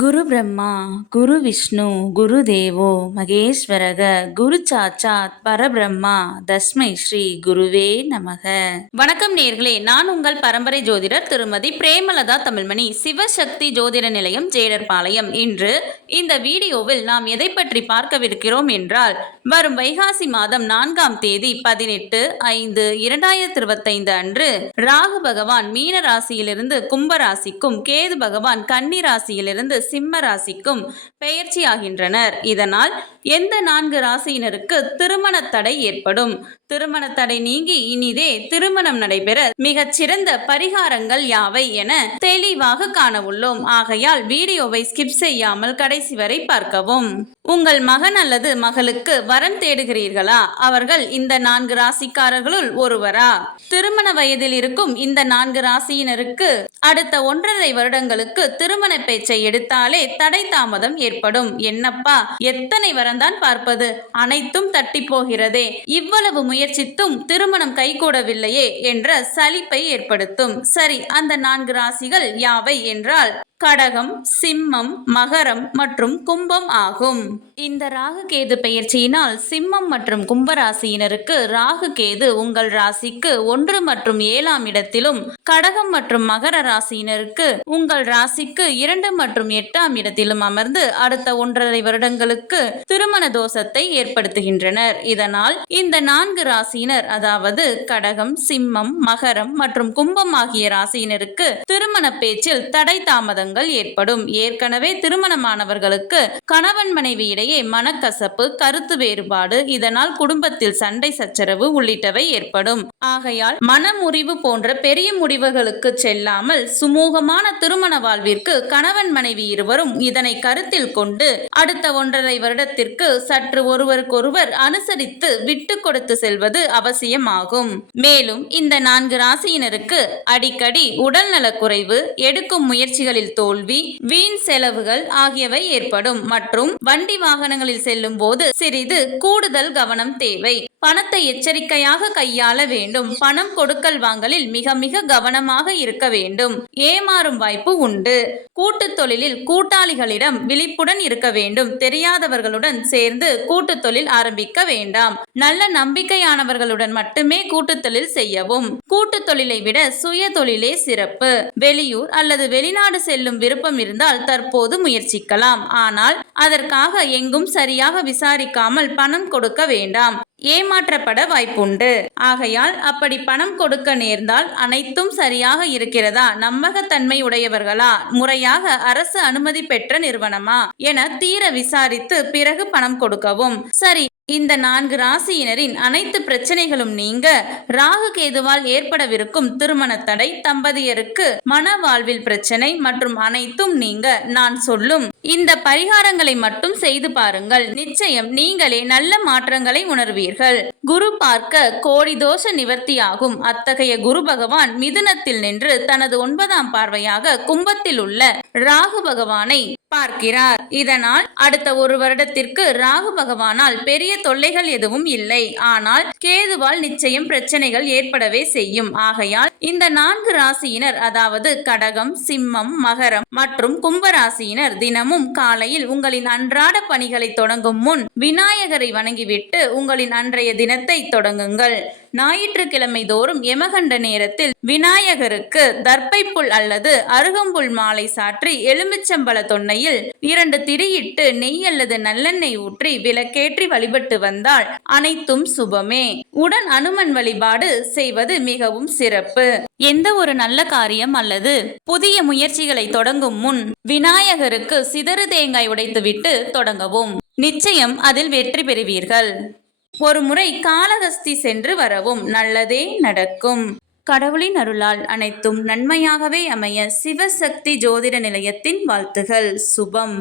குரு பிரம்மா குரு விஷ்ணு குரு தேவோ மகேஸ்வரக குரு சாட்சாத் பரபிரம்மா தஸ்மை ஸ்ரீ குருவே நமக. வணக்கம் நேர்களே, நான் உங்கள் பரம்பரை ஜோதிடர் திருமதி பிரேமலதா தமிழ்மணி, சிவசக்தி ஜோதிட நிலையம், ஜேடர்பாளையம். இன்று இந்த வீடியோவில் நாம் எதை பற்றி பார்க்கவிருக்கிறோம் என்றால், வரும் வைகாசி மாதம் 4ஆம் தேதி 18/5/2025 அன்று ராகு பகவான் மீன ராசியிலிருந்து கும்ப ராசிக்கும், கேது பகவான் கன்னி ராசியிலிருந்து சிம்ம ராசிக்கும் பெயர்ச்சியாகின்றனர். இதனால் எந்த 4 ராசியினருக்கு திருமண தடை ஏற்படும், திருமண தடை நீங்கி இனிதே திருமணம் நடைபெற மிகச்சிறந்த பரிகாரங்கள் யாவை என தெளிவாக காண உள்ளோம். ஆகையால் வீடியோவை ஸ்கிப் செய்யாமல் கடைசி வரை பார்க்கவும். உங்கள் மகன் அல்லது மகளுக்கு வரன் தேடுகிறீர்களா? அவர்கள் இந்த 4 ராசிக்காரர்களுள் ஒருவரா? திருமண வயதில் இருக்கும் இந்த 4 ராசியினருக்கு அடுத்த 1.5 வருடங்களுக்கு திருமண பேச்சை எடுத்தாலே தடை தாமதம் ஏற்படும். என்னப்பா, எத்தனை வரந்தான் பார்ப்பது, அனைத்தும் தட்டி போகிறதே, இவ்வளவு முயற்சித்தும் திருமணம் கைகூடவில்லையே என்ற சலிப்பை ஏற்படுத்தும். சரி, அந்த 4 ராசிகள் யாவை என்றால் கடகம், சிம்மம், மகரம் மற்றும் கும்பம் ஆகும். இந்த ராகு கேது பெயர்ச்சியினால் சிம்மம் மற்றும் கும்பராசியினருக்கு ராகு கேது உங்கள் ராசிக்கு 1 மற்றும் 7ஆம் இடத்திலும், கடகம் மற்றும் மகர ராசியினருக்கு உங்கள் ராசிக்கு 2 மற்றும் 8ஆம் இடத்திலும் அமர்ந்து அடுத்த 1.5 வருடங்களுக்கு திருமண தோஷத்தை ஏற்படுத்துகின்றனர். இதனால் இந்த 4 ராசியினர், அதாவது கடகம், சிம்மம், மகரம் மற்றும் கும்பம் ஆகிய ராசியினருக்கு திருமண பேச்சில் தடை தாமதம் ஏற்படும். ஏற்கனவே திருமணமானவர்களுக்கு கணவன் மனைவி இடையே மனக்கசப்பு, கருத்து வேறுபாடு, இதனால் குடும்பத்தில் சண்டை சச்சரவு உள்ளிட்டவை ஏற்படும். ஆகையால் மனமுறிவு போன்ற பெரிய முடிவுகளுக்கு செல்லாமல் சுமூகமான திருமண வாழ்விற்கு கணவன் மனைவி இருவரும் இதனை கருத்தில் கொண்டு அடுத்த 1.5 வருடத்திற்கு சற்று ஒருவருக்கொருவர் அனுசரித்து விட்டு கொடுத்து செல்வது அவசியமாகும். மேலும் இந்த 4 ராசியினருக்கு அடிக்கடி உடல்நலக்குறைவு, எடுக்கும் முயற்சிகளில் தோல்வி, வீண் செலவுகள் ஆகியவை ஏற்படும். மற்றும் வண்டி வாகனங்களில் செல்லும் போது சிறிது கூடுதல் கவனம் தேவை. பணத்தை எச்சரிக்கையாக கையாள வேண்டும். பணம் கொடுக்கல் வாங்கலில் மிக மிக கவனமாக இருக்க வேண்டும். ஏமாறும் வாய்ப்பு உண்டு. கூட்டு தொழிலில் கூட்டாளிகளிடம் விழிப்புடன் இருக்க வேண்டும். தெரியாதவர்களுடன் சேர்ந்து கூட்டு தொழில் ஆரம்பிக்க வேண்டாம். நல்ல நம்பிக்கையானவர்களுடன் மட்டுமே கூட்டு தொழில் செய்யவும். கூட்டு தொழிலை விட சுய தொழிலே சிறப்பு. வெளியூர் அல்லது வெளிநாடு செல்லும் விருப்பம் இருந்தால் தற்போது முயற்சிக்கலாம். ஆனால் அதற்காக எங்கும் சரியாக விசாரிக்காமல் பணம் கொடுக்க வேண்டாம். ஏமாற்றப்பட வாய்ப்புண்டு. ஆகையால் அப்படி பணம் கொடுக்க நேர்ந்தால் அனைத்தும் சரியாக இருக்கிறதா, நம்பகத்தன்மை உடையவர்களா, முறையாக அரசு அனுமதி பெற்ற நிறுவனமா என தீர விசாரித்து பிறகு பணம் கொடுக்கவும். சரி, இந்த 4 ராசியினரின் அனைத்து பிரச்சனைகளும் நீங்க ராகு கேதுவால் ஏற்படவிருக்கும் திருமண தடை, தம்பதியருக்கு மன வாழ்வில் பிரச்சனை மற்றும் அனைத்தும் நீங்க நான் சொல்லும் இந்த பரிகாரங்களை மட்டும் செய்து பாருங்கள். நிச்சயம் நீங்களே நல்ல மாற்றங்களை உணர்வீர்கள். குரு பார்க்க கோடி தோஷ நிவர்த்தியாகும். அத்தகைய குரு பகவான் மிதுனத்தில் நின்று தனது 9ஆம் பார்வையாக கும்பத்தில் உள்ள ராகு பகவானை பார்க்கிறார். இதனால் அடுத்த 1 வருடத்திற்கு ராகு பகவானால் பெரிய தொல்லைகள் எதுவும் இல்லை. ஆனால் கேதுவால் நிச்சயம் பிரச்சனைகள் ஏற்படவே செய்யும். ஆகையால் இந்த 4 ராசியினர், அதாவது கடகம், சிம்மம், மகரம் மற்றும் கும்பராசியினர் தினமும் காலையில் உங்களின் அன்றாட பணிகளை தொடங்கும் முன் விநாயகரை வணங்கிவிட்டு உங்களின் அன்றைய தினத்தை தொடங்குங்கள். ஞாயிற்றுக்கிழமை தோறும் யமகண்ட நேரத்தில் விநாயகருக்கு தர்ப்பை புல் அல்லது அருகம்புல் மாலை சாற்றி எலுமிச்சம்பழ தொன்னையில் 2 திரியிட்டு நெய் அல்லது நல்லெண்ணெய் ஊற்றி விளக்கேற்றி வழிபட்டு வந்தால் அனைத்தும் சுபமே. உடன் அனுமன் வழிபாடு செய்வது மிகவும் சிறப்பு. எந்த ஒரு நல்ல காரியம் அல்லது புதிய முயற்சிகளை தொடங்கும் முன் விநாயகருக்கு சிதறு தேங்காய் உடைத்துவிட்டு தொடங்கவும். நிச்சயம் அதில் வெற்றி பெறுவீர்கள். ஒரு முறை காளஹஸ்தி சென்று வரவும். நல்லதே நடக்கும். கடவுளின் அருளால் அனைத்தும் நன்மையாகவே அமைய சிவசக்தி ஜோதிட நிலையத்தின் வாழ்த்துகள். சுபம்.